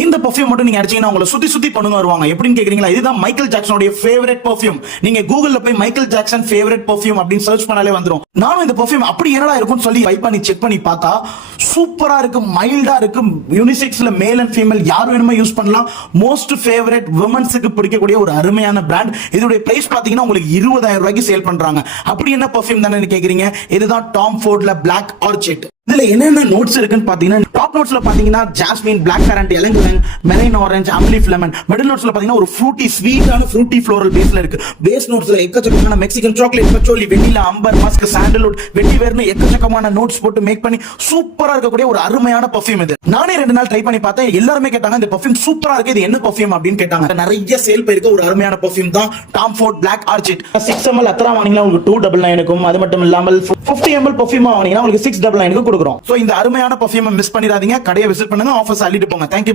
இந்த பெர்ஃப்யூம் மட்டும் நீங்க அடிச்சீங்கன்னா உங்களை சுத்தி சுத்தி பண்ணுங்க வருவாங்க. எப்படின்னு கேக்குறீங்களா? இதுதான் மைக்கேல் ஜாக்சனுடைய ஃபேவரட் பெர்ஃப்யூம். நீங்க கூகுள்ல போய் மைக்கேல் ஜாக்சன் ஃபேவரட் பெர்ஃப்யூம் அப்படின்னு சர்ச் பண்ணாலே வந்துரும். நானும் இந்த பெர்ஃப்யூம் அப்படி என்னடா இருக்கும்னு சொல்லி ட்ரை பண்ணி செக் பண்ணி பார்த்தா சூப்பரா இருக்கு, மைல்டா இருக்கு. யூனிசெக்ஸ்ல மேல் அண்ட் ஃபீமேல் யார் வேணுமோ யூஸ் பண்ணலாம். மோஸ்ட் ஃபேவரட் விமன்ஸ்க்கு பிடிக்கக்கூடிய ஒரு அருமையான பிராண்ட். இதோட பிரைஸ் பாத்தீங்கன்னா உங்களுக்கு 20,000 ரூபாய்க்கு சேல் பண்றாங்க. அப்படி என்ன பெர்ஃப்யூம் தானே கேக்குறீங்க? இதுதான் டாம் ஃபோர்ட்ல பிளாக் ஆர்ச்சிட். இதுல என்னென்ன நோட்ஸ் இருக்குன்னு பாத்தீங்கன்னா, டாப் நோட்ஸ்ல பாத்தீங்கன்னா ஜாஸ்மின், பிளாக் கரண்ட், எலங்குலன், மெரைன் ஆரஞ்சு, அம்லீஃப் லெமன். மிடில் நோட்ஸ்ல பாத்தீங்கன்னா ஒரு ஃப்ரூட்டி ஸ்வீட்டான ஃப்ரூட்டி ஃப்ளோரல் பேஸ்ல இருக்கு. பேஸ் நோட்ஸ்ல எக்கச்சக்கமான மெக்சிகன் சாக்லேட், பச்சோலி, வெண்ணிலா, அம்பர், மஸ்க், சாண்டல்வுட், வெட்டிவேர்னு எக்கச்சக்கமான நோட்ஸ் போட்டு மேக் பண்ணி சூப்பரா இருக்கக்கூடிய ஒரு அருமையான பெர்ஃப்யூம் இது. நானே 2 நாள் ட்ரை பண்ணி பார்த்தேன். எல்லாருமே கேட்டாங்க இந்த பெர்ஃப்யூம் சூப்பரா இருக்கு, இது என்ன பெர்ஃப்யூம் அப்படின்னு கேட்டாங்க. நிறைய சேல் போயிருக்க ஒரு அருமையான பெர்ஃப்யூம் தான் Tom Ford black orchid. 6 ml அத்தரா வாங்குனீங்கன்னா உங்களுக்கு 299 இருக்கும். அது மட்டும் இல்லாமல் 50 ml பெர்ஃப்யூம் வாங்குனீங்கன்னா உங்களுக்கு 699 கொடுக்குறோம். சோ இந்த அருமையான பெர்ஃப்யூம் மிஸ் பண்ணிடாதீங்க. கடையை விசிட் பண்ணுங்க, ஆஃபர்ஸ் அள்ளிட்டு போங்க. தேங்க்யூ.